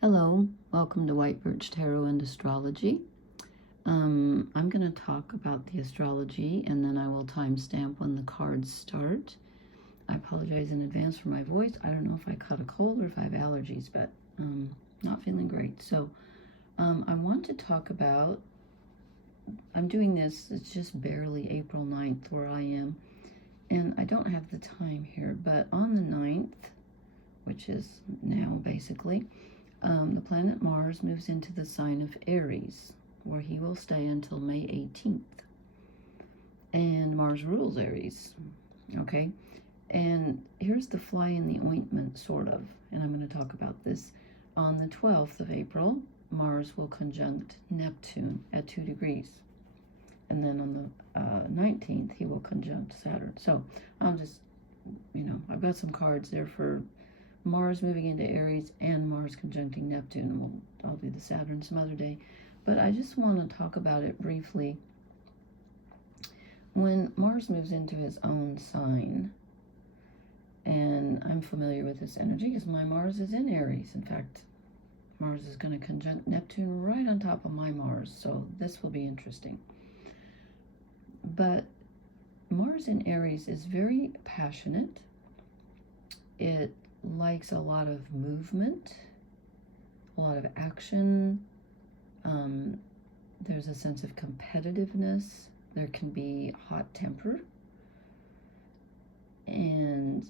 Hello, welcome to White Birch Tarot and Astrology. I'm going to talk about the astrology and then I will timestamp when the cards start. I apologize in advance for my voice. I don't know if I caught a cold or if I have allergies, but not feeling great. So I want to talk about, I'm doing this, it's just barely April 9th where I am, and I don't have the time here, but on the 9th, which is now basically, the planet Mars moves into the sign of Aries, where he will stay until May 18th. And Mars rules Aries, okay? And here's the fly in the ointment, sort of, and I'm going to talk about this. On the 12th of April, Mars will conjunct Neptune at 2 degrees. And then on the 19th, he will conjunct Saturn. So I'll just, I've got some cards there for Mars moving into Aries and Mars conjuncting Neptune. I'll do the Saturn some other day. But I just want to talk about it briefly. When Mars moves into his own sign, and I'm familiar with this energy because my Mars is in Aries. In fact, Mars is going to conjunct Neptune right on top of my Mars, so this will be interesting. But Mars in Aries is very passionate. It likes a lot of movement, a lot of action. There's a sense of competitiveness. There can be hot temper. And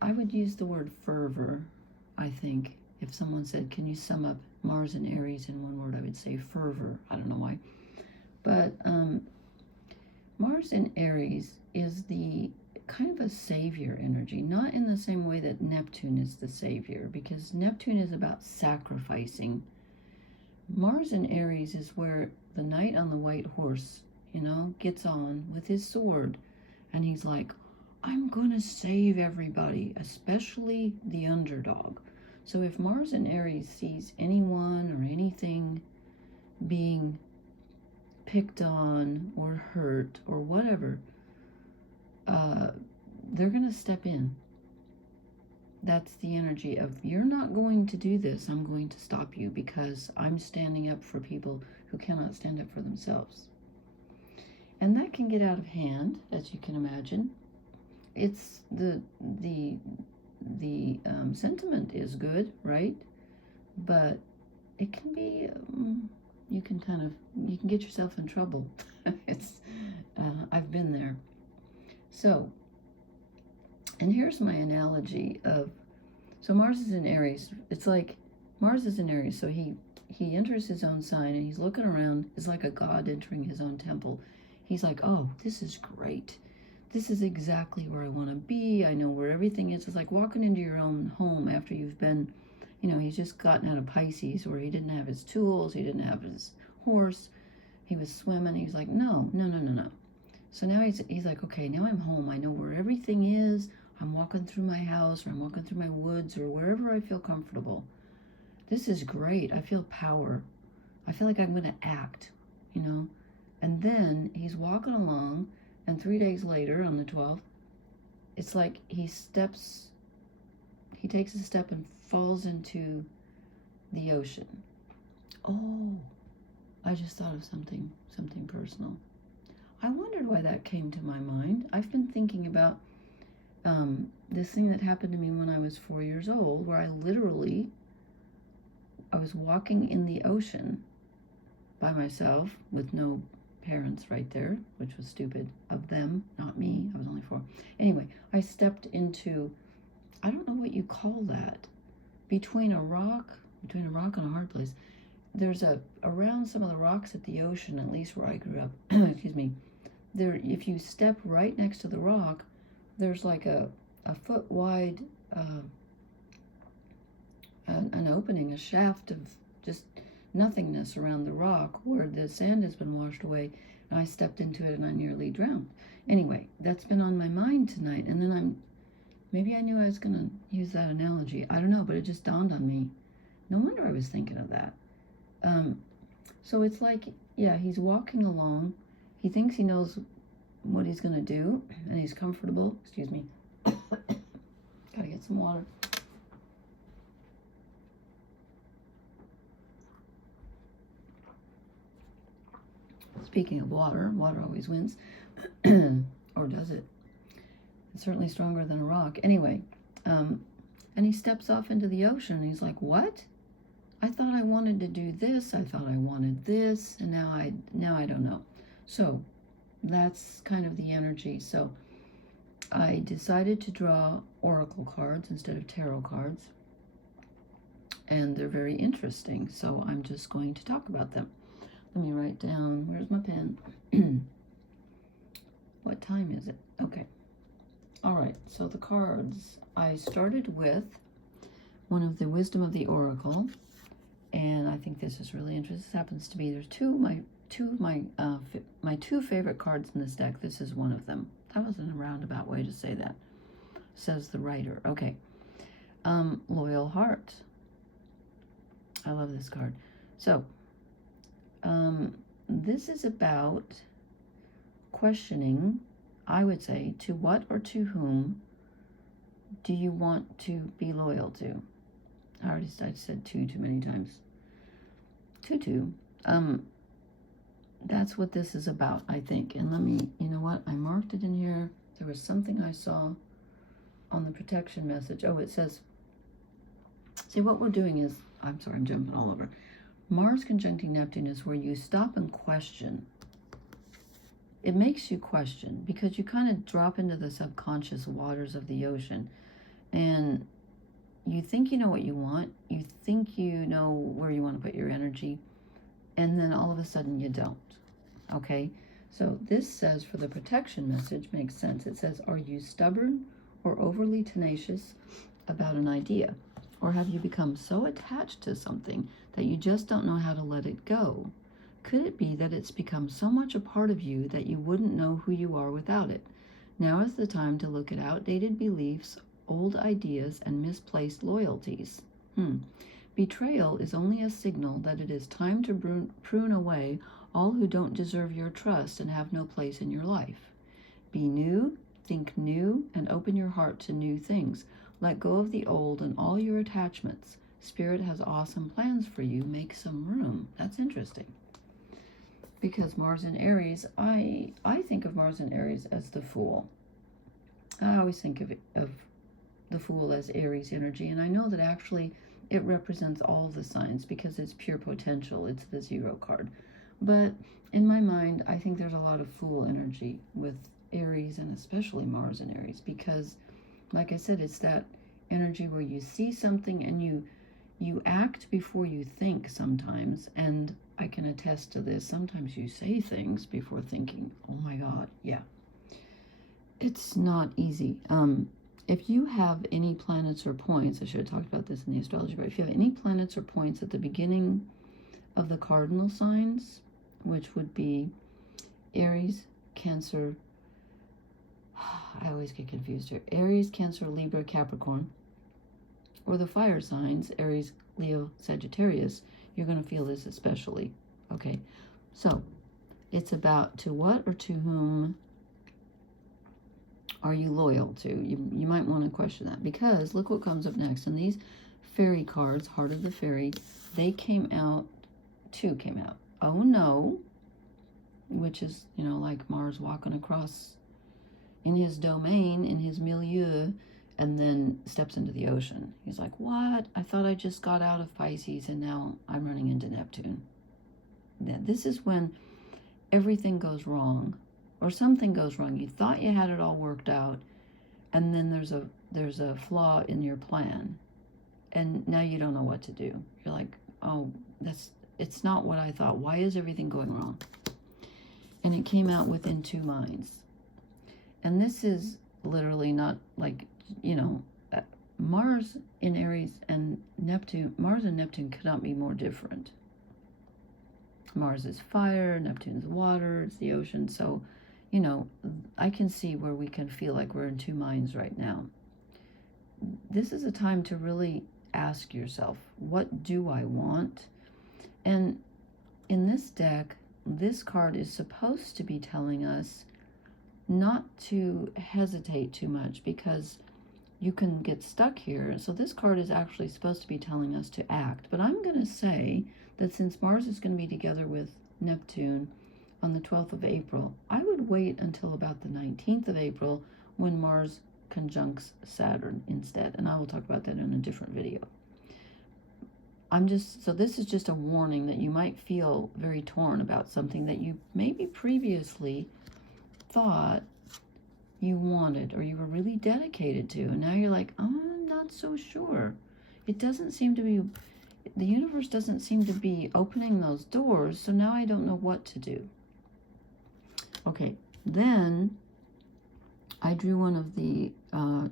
I would use the word fervor, I think. If someone said, can you sum up Mars and Aries in one word, I would say fervor. I don't know why. But Mars in Aries is the kind of a savior energy, not in the same way that Neptune is the savior, because Neptune is about sacrificing. Mars in Aries is where the knight on the white horse, gets on with his sword, and he's like, I'm gonna save everybody, especially the underdog. So if Mars in Aries sees anyone or anything being picked on or hurt or whatever, they're going to step in. That's the energy of, you're not going to do this, I'm going to stop you because I'm standing up for people who cannot stand up for themselves. And that can get out of hand, as you can imagine. It's the sentiment is good, right? But it can be, you can get yourself in trouble. I've been there. So, and here's my analogy of, so Mars is in Aries. It's like, Mars is in Aries, so he enters his own sign and he's looking around. It's like a god entering his own temple. He's like, oh, this is great. This is exactly where I want to be. I know where everything is. It's like walking into your own home after you've been, he's just gotten out of Pisces where he didn't have his tools, he didn't have his horse, he was swimming. He was like, no. So now he's like, okay, now I'm home. I know where everything is. I'm walking through my house, or I'm walking through my woods, or wherever I feel comfortable. This is great. I feel power. I feel like I'm going to act, And then he's walking along, and 3 days later, on the 12th, it's like he takes a step and falls into the ocean. Oh, I just thought of something personal. I wondered why that came to my mind. I've been thinking about this thing that happened to me when I was 4 years old, where I was walking in the ocean by myself with no parents right there, which was stupid of them, not me. I was only 4. Anyway, I stepped into, I don't know what you call that, between a rock and a hard place. There's around some of the rocks at the ocean, at least where I grew up, excuse me, there, if you step right next to the rock, there's like a foot wide, an opening, a shaft of just nothingness around the rock where the sand has been washed away, and I stepped into it and I nearly drowned. Anyway, that's been on my mind tonight, and then maybe I knew I was going to use that analogy. I don't know, but it just dawned on me. No wonder I was thinking of that. So it's like, yeah, he's walking along. He thinks he knows what he's going to do, and he's comfortable. Excuse me. Gotta get some water. Speaking of water, water always wins. Or does it? It's certainly stronger than a rock. Anyway, and he steps off into the ocean, and he's like, what? I thought I wanted to do this. I thought I wanted this, and now I don't know. So that's kind of the energy. So I decided to draw oracle cards instead of tarot cards, and they're very interesting. So I'm just going to talk about them. Let me write down. Where's my pen? What time is it? Okay. All right. So the cards. I started with one of the Wisdom of the Oracle, and I think this is really interesting. This happens to be there's my two favorite cards in this deck. This is one of them. That wasn't a roundabout way to say that. Says the writer. Okay. Loyal Heart. I love this card. So, this is about questioning, I would say, to what or to whom do you want to be loyal to? I said too many times. That's what this is about, I think. And let me, you know what? I marked it in here. There was something I saw on the protection message. Oh, it says, see, what we're doing is, I'm sorry, I'm jumping all over. Mars conjuncting Neptune is where you stop and question. It makes you question because you kind of drop into the subconscious waters of the ocean, and you think you know what you want. You think you know where you want to put your energy, and then all of a sudden you don't. Okay? So this says, for the protection message, makes sense. It says, are you stubborn or overly tenacious about an idea? Or have you become so attached to something that you just don't know how to let it go? Could it be that it's become so much a part of you that you wouldn't know who you are without it? Now is the time to look at outdated beliefs, old ideas, and misplaced loyalties. Betrayal is only a signal that it is time to prune away all who don't deserve your trust and have no place in your life. Be new, think new, and open your heart to new things. Let go of the old and all your attachments. Spirit has awesome plans for you. Make some room. That's interesting. Because Mars in Aries, I think of Mars in Aries as the Fool. I always think of the Fool as Aries energy, and I know that actually it represents all the signs because it's pure potential. It's the 0 card. But in my mind, I think there's a lot of Fool energy with Aries, and especially Mars in Aries, because like I said, it's that energy where you see something and you act before you think sometimes. And I can attest to this. Sometimes you say things before thinking. Oh my God, yeah. It's not easy. If you have any planets or points, I should have talked about this in the astrology, but if you have any planets or points at the beginning of the cardinal signs, which would be Aries, Cancer, I always get confused here. Aries, Cancer, Libra, Capricorn, or the fire signs, Aries, Leo, Sagittarius, you're going to feel this especially. Okay, so it's about to what or to whom are you loyal to? You might want to question that, because look what comes up next. And these fairy cards, Heart of the Fairy, they came out, 2 came out. Oh no, which is, you know, like Mars walking across in his domain, in his milieu, and then steps into the ocean. He's like, what? I thought I just got out of Pisces and now I'm running into Neptune. Yeah, this is when everything goes wrong, or something goes wrong. You thought you had it all worked out, and then there's a flaw in your plan, and now you don't know what to do. You're like, oh, it's not what I thought. Why is everything going wrong? And it came out within 2 minds. And this is literally not like, you know, Mars in Aries and Neptune, Mars and Neptune could not be more different. Mars is fire, Neptune's water, it's the ocean. So, you know, I can see where we can feel like we're in 2 minds right now. This is a time to really ask yourself, what do I want? And in this deck, this card is supposed to be telling us not to hesitate too much, because you can get stuck here. So this card is actually supposed to be telling us to act. But I'm going to say that since Mars is going to be together with Neptune on the 12th of April. I would wait until about the 19th of April when Mars conjuncts Saturn instead, and I will talk about that in a different video. So this is just a warning that you might feel very torn about something that you maybe previously thought you wanted or you were really dedicated to, and now you're like, oh, I'm not so sure. It doesn't seem to be, the universe doesn't seem to be opening those doors, so now I don't know what to do. Okay, then I drew one of the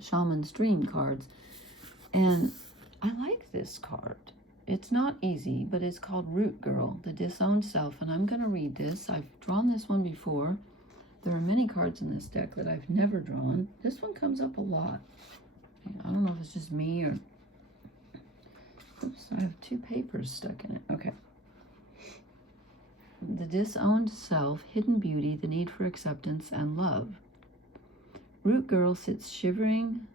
Shaman's Dream cards, and I like this card. It's not easy, but it's called Root Girl, the Disowned Self, and I'm going to read this. I've drawn this one before. There are many cards in this deck that I've never drawn. This one comes up a lot. I don't know if it's just me or... Oops, I have two papers stuck in it. Okay. The Disowned Self, Hidden Beauty, the Need for Acceptance and Love. Root Girl sits shivering,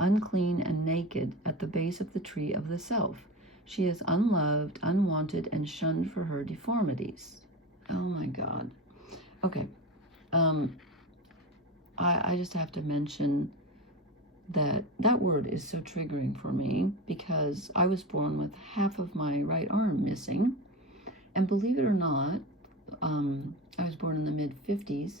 unclean, and naked at the base of the tree of the self. She is unloved, unwanted, and shunned for her deformities. Oh my God. Okay. I just have to mention that word is so triggering for me because I was born with half of my right arm missing. And believe it or not, I was born in the mid-50s.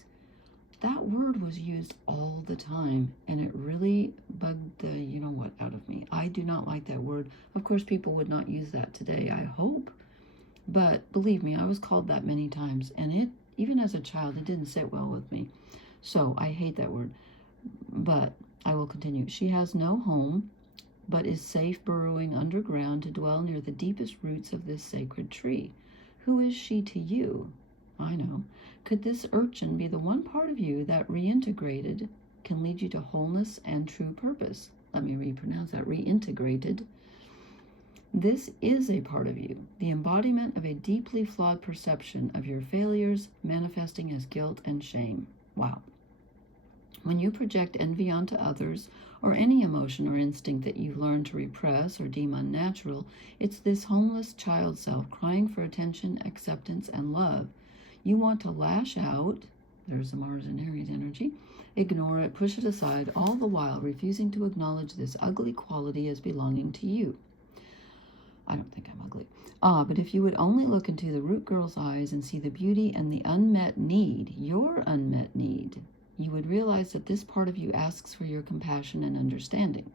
That word was used all the time, and it really bugged the you-know-what out of me. I do not like that word. Of course, people would not use that today, I hope. But believe me, I was called that many times, and it, even as a child, it didn't sit well with me. So I hate that word. But I will continue. She has no home, but is safe burrowing underground to dwell near the deepest roots of this sacred tree. Who is she to you? I know. Could this urchin be the one part of you that reintegrated can lead you to wholeness and true purpose? Let me repronounce that. Reintegrated. This is a part of you, the embodiment of a deeply flawed perception of your failures manifesting as guilt and shame. Wow. When you project envy onto others, or any emotion or instinct that you've learned to repress or deem unnatural, it's this homeless child self crying for attention, acceptance, and love. You want to lash out, there's the Mars and Aries energy, ignore it, push it aside, all the while refusing to acknowledge this ugly quality as belonging to you. I don't think I'm ugly. But if you would only look into the Root Girl's eyes and see the beauty and the unmet need, your unmet need, you would realize that this part of you asks for your compassion and understanding.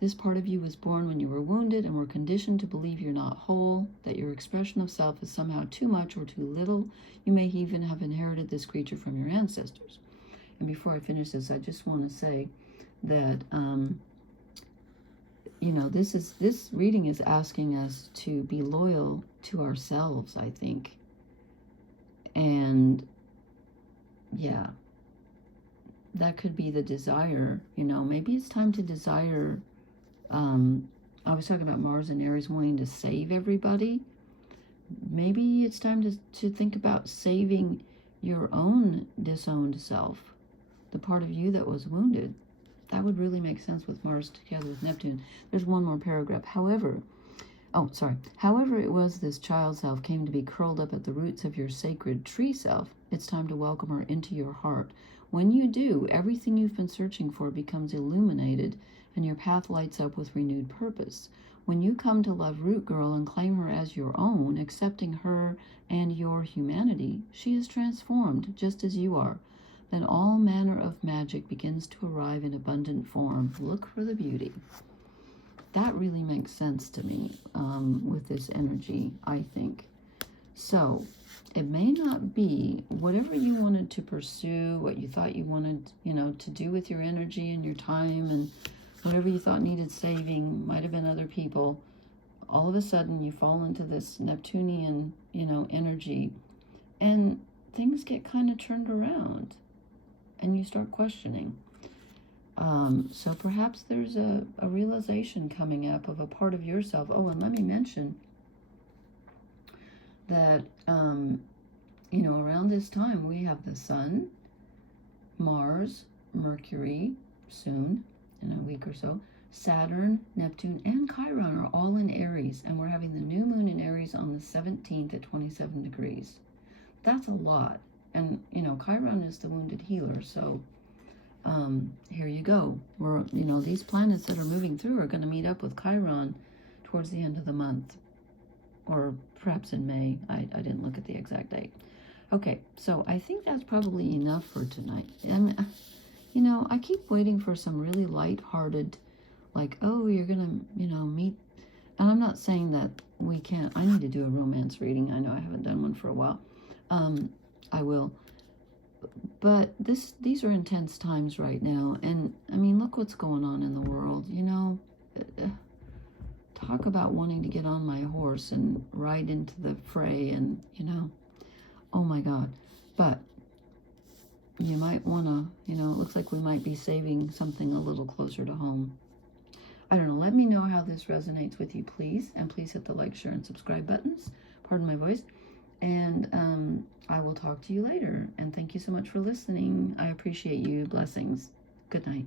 This part of you was born when you were wounded and were conditioned to believe you're not whole, that your expression of self is somehow too much or too little. You may even have inherited this creature from your ancestors. And before I finish this, I just want to say that, this reading is asking us to be loyal to ourselves, I think. And, yeah, that could be the desire, maybe it's time to desire. I was talking about Mars and Aries wanting to save everybody. Maybe it's time to think about saving your own disowned self, the part of you that was wounded. That would really make sense with Mars together with Neptune. There's one more paragraph. However, it was this child self came to be curled up at the roots of your sacred tree self. It's time to welcome her into your heart. When you do, everything you've been searching for becomes illuminated and your path lights up with renewed purpose. When you come to love Root Girl and claim her as your own, accepting her and your humanity, she is transformed just as you are. Then all manner of magic begins to arrive in abundant form. Look for the beauty. That really makes sense to me with this energy, I think. So it may not be whatever you wanted to pursue, what you thought you wanted, to do with your energy and your time, and whatever you thought needed saving, might have been other people. All of a sudden you fall into this Neptunian, energy, and things get kind of turned around and you start questioning. So perhaps there's a realization coming up of a part of yourself. Oh, and let me mention that, around this time we have the Sun, Mars, Mercury, soon, in a week or so, Saturn, Neptune, and Chiron are all in Aries, and we're having the new moon in Aries on the 17th at 27 degrees. that's a lot. And, you know, Chiron is the wounded healer, so here you go. We're, you know, these planets that are moving through are going to meet up with Chiron towards the end of the month, or perhaps in May. I didn't look at the exact date. Okay, so I think that's probably enough for tonight. And, you know, I keep waiting for some really light-hearted, like, oh, you're going to, you know, meet. And I'm not saying that we can't. I need to do a romance reading. I know I haven't done one for a while. I will. But these are intense times right now. And, I mean, look what's going on in the world, you know. Talk about wanting to get on my horse and ride into the fray and, you know, oh my God. But you might want to, you know, it looks like we might be saving something a little closer to home. I don't know. Let me know how this resonates with you, please. And please hit the like, share, and subscribe buttons. Pardon my voice. And I will talk to you later. And thank you so much for listening. I appreciate you. Blessings. Good night.